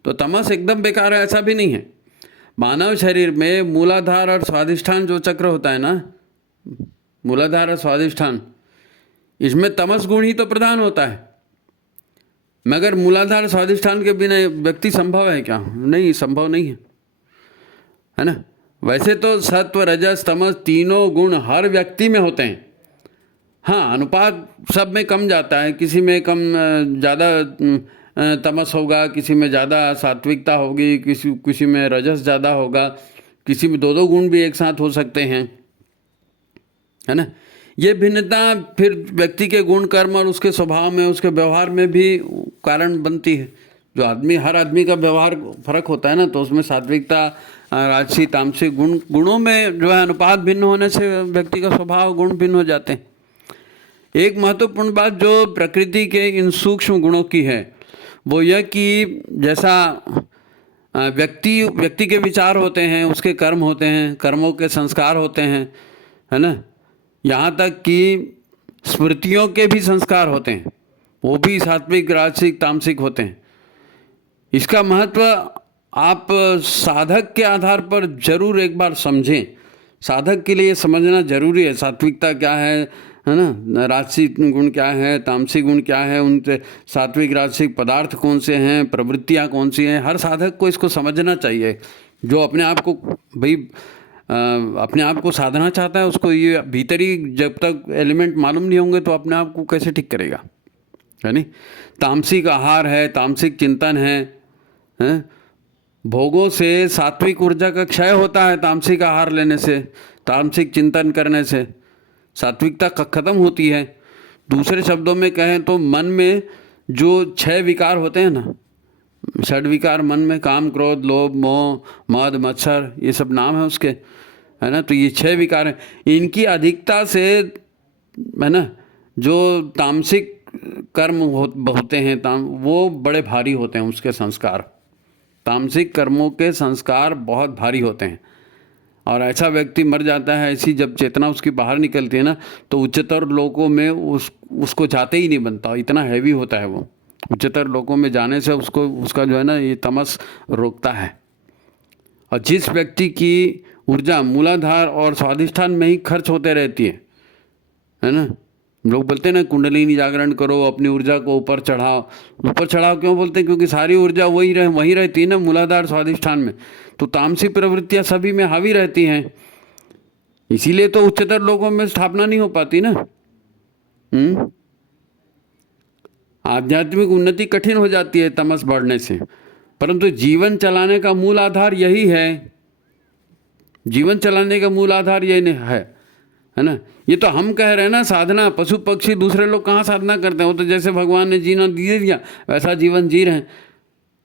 तो तमस एकदम बेकार है ऐसा भी नहीं है। मानव शरीर में मूलाधार और स्वाधिष्ठान जो चक्र होता है ना, मूलाधार और स्वाधिष्ठान, इसमें तमस गुण ही तो प्रधान होता है। मगर मूलाधार स्वाधिष्ठान के बिना व्यक्ति संभव है क्या? नहीं, संभव नहीं है ना? वैसे तो सत्व, रजस, तमस तीनों गुण हर व्यक्ति में होते हैं। हाँ, अनुपात सब में कम जाता है, किसी में कम ज़्यादा तमस होगा, किसी में ज़्यादा सात्विकता होगी, किसी में रजस ज़्यादा होगा, किसी में दो गुण भी एक साथ हो सकते हैं, है ना? ये भिन्नता फिर व्यक्ति के गुण, कर्म और उसके स्वभाव में, उसके व्यवहार में भी कारण बनती है। जो आदमी, हर आदमी का व्यवहार फर्क होता है ना, तो उसमें सात्विकता, राजसी, तामसिक गुणों में जो है अनुपात भिन्न होने से व्यक्ति का स्वभाव, गुण भिन्न हो जाते हैं। एक महत्वपूर्ण बात जो प्रकृति के इन सूक्ष्म गुणों की है वो यह कि जैसा व्यक्ति के विचार होते हैं, उसके कर्म होते हैं, कर्मों के संस्कार होते हैं, है ना? यहाँ तक कि स्मृतियों के भी संस्कार होते हैं, वो भी सात्विक, राजसिक, तामसिक होते हैं। इसका महत्व आप साधक के आधार पर जरूर एक बार समझें। साधक के लिए समझना जरूरी है, सात्विकता क्या है ना, राजसिक गुण क्या है, तामसिक गुण क्या है, उनसे सात्विक राजसिक पदार्थ कौन से हैं, प्रवृत्तियाँ कौन सी हैं। हर साधक को इसको समझना चाहिए। जो अपने आप को अपने आप को साधना चाहता है, उसको ये भीतरी जब तक एलिमेंट मालूम नहीं होंगे तो अपने आप को कैसे ठीक करेगा, है नहीं? तामसिक आहार है, तामसिक चिंतन है, भोगों से सात्विक ऊर्जा का क्षय होता है। तामसिक आहार लेने से, तामसिक चिंतन करने से सात्विकता खत्म होती है। दूसरे शब्दों में कहें तो मन में जो 6 विकार होते हैं ना, 6 विकार मन में, काम, क्रोध, लोभ, मोह, मद, मत्सर, ये सब नाम है उसके, है ना? तो ये 6 विकार हैं। इनकी अधिकता से, है ना, जो तामसिक कर्म होते हैं, वो बड़े भारी होते हैं। उसके संस्कार, तामसिक कर्मों के संस्कार बहुत भारी होते हैं। और ऐसा व्यक्ति मर जाता है, ऐसी जब चेतना उसकी बाहर निकलती है ना, तो उच्चतर लोकों में उसको जाते ही नहीं बनता, इतना हैवी होता है वो। उच्चतर लोकों में जाने से उसका जो है ना, ये तमस रोकता है। और जिस व्यक्ति की ऊर्जा मूलाधार और स्वाधिष्ठान में ही खर्च होते रहती है ना, लोग बोलते हैं ना कुंडलिनी जागरण करो, अपनी ऊर्जा को ऊपर चढ़ाओ। ऊपर चढ़ाओ क्यों बोलते हैं? क्योंकि सारी ऊर्जा वही रहती है ना मूलाधार स्वाधिष्ठान में। तो तामसिक प्रवृत्तियां सभी में हावी रहती हैं, इसीलिए तो उच्चतर लोगों में स्थापना नहीं हो पाती ना। आध्यात्मिक उन्नति कठिन हो जाती है तमस बढ़ने से। परंतु जीवन चलाने का मूल आधार यही है, जीवन चलाने का मूल आधार यही है ना। ये तो हम कह रहे हैं ना साधना, पशु पक्षी दूसरे लोग कहाँ साधना करते हैं? वो तो जैसे भगवान ने जीना दे दिया वैसा जीवन जी रहे हैं।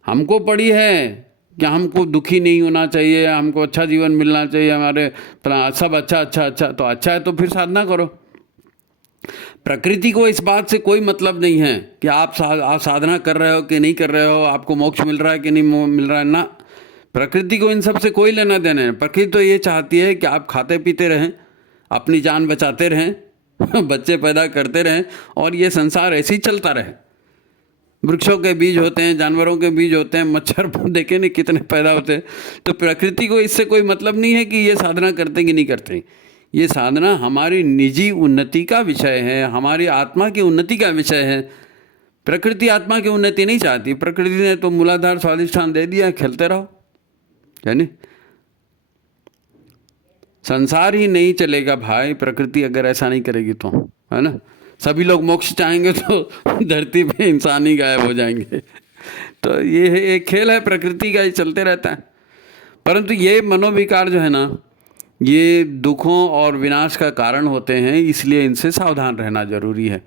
हमको पड़ी है कि हमको दुखी नहीं होना चाहिए, हमको अच्छा जीवन मिलना चाहिए, हमारे सब अच्छा अच्छा अच्छा, तो अच्छा है तो फिर साधना करो। प्रकृति को इस बात से कोई मतलब नहीं है कि आप साधना कर रहे हो कि नहीं कर रहे हो, आपको मोक्ष मिल रहा है कि नहीं मिल रहा है ना। प्रकृति को इन सब से कोई लेना देना है। प्रकृति तो ये चाहती है कि आप खाते पीते रहें, अपनी जान बचाते रहें बच्चे पैदा करते रहें और ये संसार ऐसे ही चलता रहे। वृक्षों के बीज होते हैं, जानवरों के बीज होते हैं, मच्छर देखे नहीं कितने पैदा होते हैं। तो प्रकृति को इससे कोई मतलब नहीं है कि ये साधना करते कि नहीं करते। ये साधना हमारी निजी उन्नति का विषय है, हमारी आत्मा की उन्नति का विषय है। प्रकृति आत्मा की उन्नति नहीं चाहती। प्रकृति ने तो मूलाधार स्वाधिष्ठान दे दिया, खेलते रहो, यानी संसार ही नहीं चलेगा भाई प्रकृति अगर ऐसा नहीं करेगी तो, है ना। सभी लोग मोक्ष चाहेंगे तो धरती पे इंसान ही गायब हो जाएंगे। तो ये एक खेल है प्रकृति का, ये चलते रहता है। परंतु ये मनोविकार जो है ना, ये दुखों और विनाश का कारण होते हैं, इसलिए इनसे सावधान रहना जरूरी है।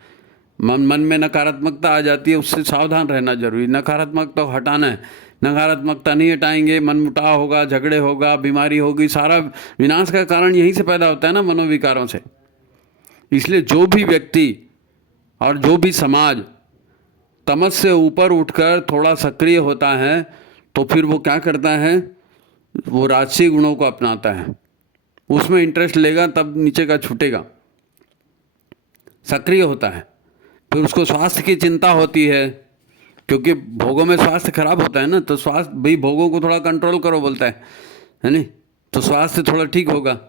मन में नकारात्मकता आ जाती है, उससे सावधान रहना जरूरी। नकारात्मकता को हटाना है, नकारात्मकता नहीं हटाएंगे मनमुटाव होगा, झगड़े होगा, बीमारी होगी। सारा विनाश का कारण यहीं से पैदा होता है ना, मनोविकारों से। इसलिए जो भी व्यक्ति और जो भी समाज तमस से ऊपर उठकर थोड़ा सक्रिय होता है तो फिर वो क्या करता है, वो राजसी गुणों को अपनाता है, उसमें इंटरेस्ट लेगा, तब नीचे का छूटेगा, सक्रिय होता है। फिर उसको स्वास्थ्य की चिंता होती है, क्योंकि भोगों में स्वास्थ्य खराब होता है ना, तो स्वास्थ्य भाई भोगों को थोड़ा कंट्रोल करो बोलता है नहीं, तो स्वास्थ्य थोड़ा ठीक होगा।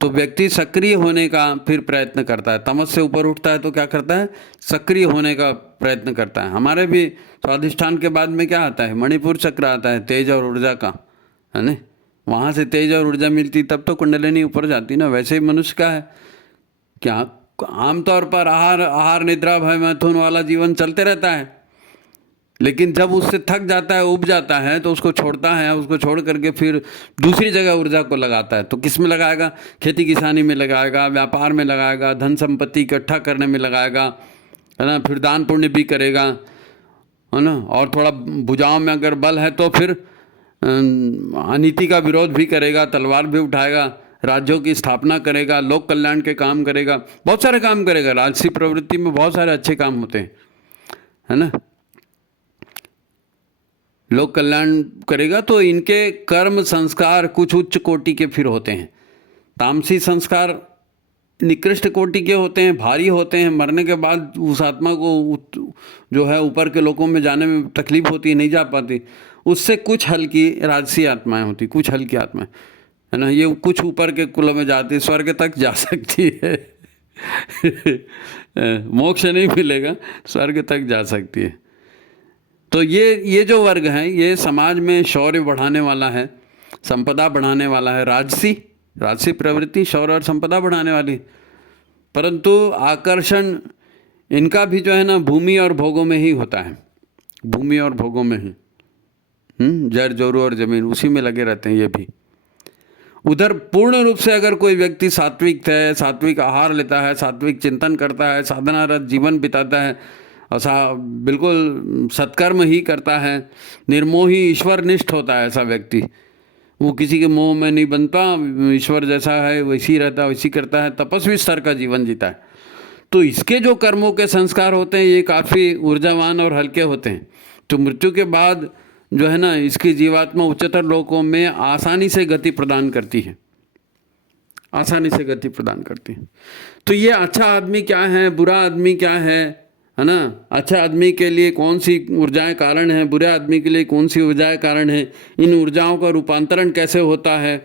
तो व्यक्ति सक्रिय होने का फिर प्रयत्न करता है। तमस से ऊपर उठता है तो क्या करता है, सक्रिय होने का प्रयत्न करता है। हमारे भी स्वाधिष्ठान के बाद में क्या आता है, मणिपुर चक्र आता है, तेज और ऊर्जा का, है ना। वहाँ से तेज और ऊर्जा मिलती तब तो कुंडलिनी ऊपर जाती ना। वैसे ही मनुष्य का है क्या, आमतौर पर आहार निद्रा भय मैथुन वाला जीवन चलते रहता है, लेकिन जब उससे थक जाता है, उब जाता है, तो उसको छोड़ता है। उसको छोड़ करके फिर दूसरी जगह ऊर्जा को लगाता है। तो किस में लगाएगा, खेती किसानी में लगाएगा, व्यापार में लगाएगा, धन संपत्ति इकट्ठा करने में लगाएगा, है ना। फिर दान पुण्य भी करेगा, है ना। और थोड़ा भुजाओं में अगर बल है तो फिर अनीति का विरोध भी करेगा, तलवार भी उठाएगा, राज्यों की स्थापना करेगा, लोक कल्याण के काम करेगा, बहुत सारे काम करेगा। राजसी प्रवृत्ति में बहुत सारे अच्छे काम होते हैं, है ना। लोक कल्याण करेगा तो इनके कर्म संस्कार कुछ उच्च कोटि के फिर होते हैं। तामसी संस्कार निकृष्ट कोटि के होते हैं, भारी होते हैं। मरने के बाद उस आत्मा को जो है ऊपर के लोकों में जाने में तकलीफ होती है, नहीं जा पाती। उससे कुछ हल्की राजसी आत्माएं होती, कुछ हल्की आत्माएं, है ना। ये कुछ ऊपर के कुलों में जाती, स्वर्ग तक जा सकती है मोक्ष नहीं मिलेगा, स्वर्ग तक जा सकती है। तो ये जो वर्ग हैं, ये समाज में शौर्य बढ़ाने वाला है, संपदा बढ़ाने वाला है। राजसी प्रवृत्ति शौर्य और संपदा बढ़ाने वाली, परंतु आकर्षण इनका भी जो है ना भूमि और भोगों में ही होता है, भूमि और भोगों में ही। जर जोरू और जमीन, उसी में लगे रहते हैं ये भी। उधर पूर्ण रूप से अगर कोई व्यक्ति सात्विक है, सात्विक आहार लेता है, सात्विक चिंतन करता है, साधनारत जीवन बिताता है, ऐसा बिल्कुल सत्कर्म ही करता है, निर्मोही ईश्वरनिष्ठ होता है ऐसा व्यक्ति, वो किसी के मोह में नहीं बनता, ईश्वर जैसा है वैसी रहता है, वैसी करता है, तपस्वी स्तर का जीवन जीता है। तो इसके जो कर्मों के संस्कार होते हैं ये काफ़ी ऊर्जावान और हल्के होते हैं। तो मृत्यु के बाद जो है ना इसकी जीवात्मा उच्चतर लोकों में आसानी से गति प्रदान करती है, आसानी से गति प्रदान करती है। तो ये अच्छा आदमी क्या है, बुरा आदमी क्या है ना। अच्छा आदमी के लिए कौन सी ऊर्जाएं कारण है, बुरे आदमी के लिए कौन सी ऊर्जाएं कारण है, इन ऊर्जाओं का रूपांतरण कैसे होता है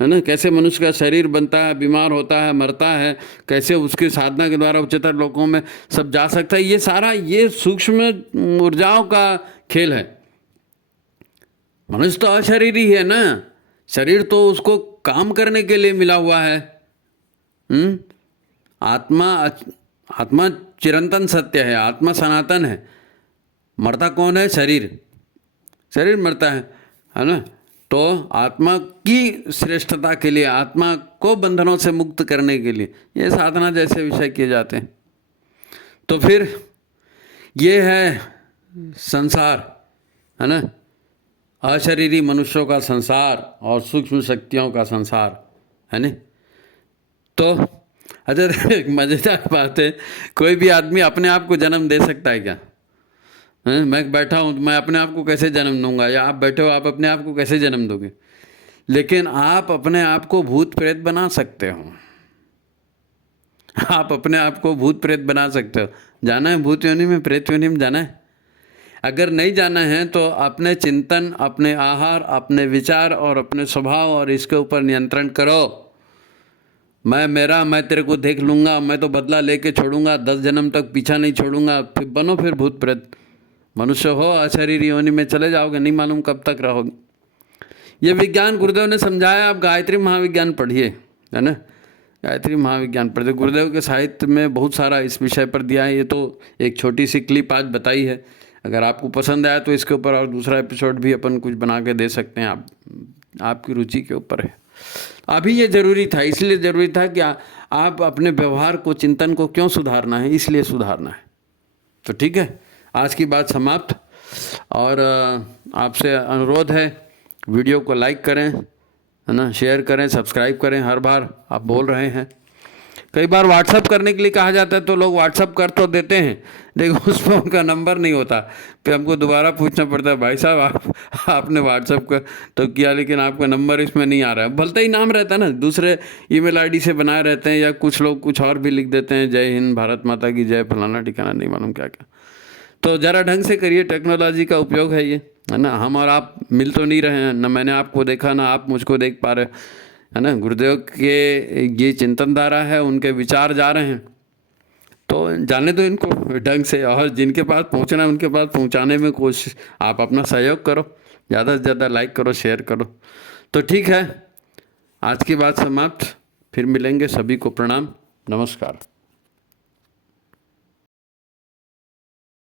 ना। कैसे मनुष्य का शरीर बनता है, बीमार होता है, मरता है, कैसे उसकी साधना के द्वारा उच्चतर लोकों में सब जा सकता है, ये सारा ये सूक्ष्म ऊर्जाओं का खेल है। मनुष्य तो अशरीरी है ना, शरीर तो उसको काम करने के लिए मिला हुआ है। आत्मा चिरंतन सत्य है, आत्मा सनातन है। मरता कौन है, शरीर मरता है ना। तो आत्मा की श्रेष्ठता के लिए, आत्मा को बंधनों से मुक्त करने के लिए ये साधना जैसे विषय किए जाते हैं। तो फिर ये है संसार, है ना, अशरीरी मनुष्यों का संसार और सूक्ष्म शक्तियों का संसार, है ना। तो अच्छा एक मज़ेदार बात है, कोई भी आदमी अपने आप को जन्म दे सकता है क्या? मैं बैठा हूँ, मैं अपने आप को कैसे जन्म दूंगा, या आप बैठे हो, आप अपने आप को कैसे जन्म दोगे? लेकिन आप अपने आप को भूत प्रेत बना सकते हो। आप अपने आप को भूत प्रेत बना सकते हो। जाना है भूत योनि में, प्रेत योनि में जाना है? अगर नहीं जाना है तो अपने चिंतन, अपने आहार, अपने विचार और अपने स्वभाव और इसके ऊपर नियंत्रण करो। मैं तेरे को देख लूँगा, मैं तो बदला लेके छोड़ूंगा, 10 जन्म तक पीछा नहीं छोड़ूंगा, फिर बनो फिर भूत प्रेत। मनुष्य हो, अशरीरी योनि में चले जाओगे, नहीं मालूम कब तक रहोगे। ये विज्ञान गुरुदेव ने समझाया। आप गायत्री महाविज्ञान पढ़िए, है ना, गायत्री महाविज्ञान पढ़िए। गुरुदेव के साहित्य में बहुत सारा इस विषय पर दिया है। ये तो एक छोटी सी क्लिप आज बताई है। अगर आपको पसंद आया तो इसके ऊपर और दूसरा एपिसोड भी अपन कुछ बना के दे सकते हैं, आपकी रुचि के ऊपर है। अभी ये ज़रूरी था, इसलिए ज़रूरी था कि आप अपने व्यवहार को, चिंतन को क्यों सुधारना है, इसलिए सुधारना है। तो ठीक है, आज की बात समाप्त। और आपसे अनुरोध है, वीडियो को लाइक करें, है ना, शेयर करें, सब्सक्राइब करें। हर बार आप बोल रहे हैं, कई बार व्हाट्सअप करने के लिए कहा जाता है तो लोग व्हाट्सअप कर तो देते हैं, लेकिन उसमें उनका नंबर नहीं होता। फिर हमको दोबारा पूछना पड़ता है, भाई साहब आपने व्हाट्सअप कर तो किया, लेकिन आपका नंबर इसमें नहीं आ रहा है। भलता ही नाम रहता है ना, दूसरे ईमेल आईडी से बनाए रहते हैं, या कुछ लोग कुछ और भी लिख देते हैं, जय हिंद, भारत माता की जय, फलाना ठिकाना, नहीं मालूम क्या क्या। तो ज़रा ढंग से करिए, टेक्नोलॉजी का उपयोग है ये, है ना। हम और आप मिल तो नहीं रहे हैं, ना मैंने आपको देखा, ना आप मुझको देख पा रहे, है ना। गुरुदेव के ये चिंतन धारा है, उनके विचार जा रहे हैं, तो जाने दो इनको ढंग से। और जिनके पास पहुंचना है उनके पास पहुंचाने में कोशिश, आप अपना सहयोग करो, ज़्यादा से ज़्यादा लाइक करो, शेयर करो। तो ठीक है, आज की बात समाप्त। फिर मिलेंगे, सभी को प्रणाम, नमस्कार।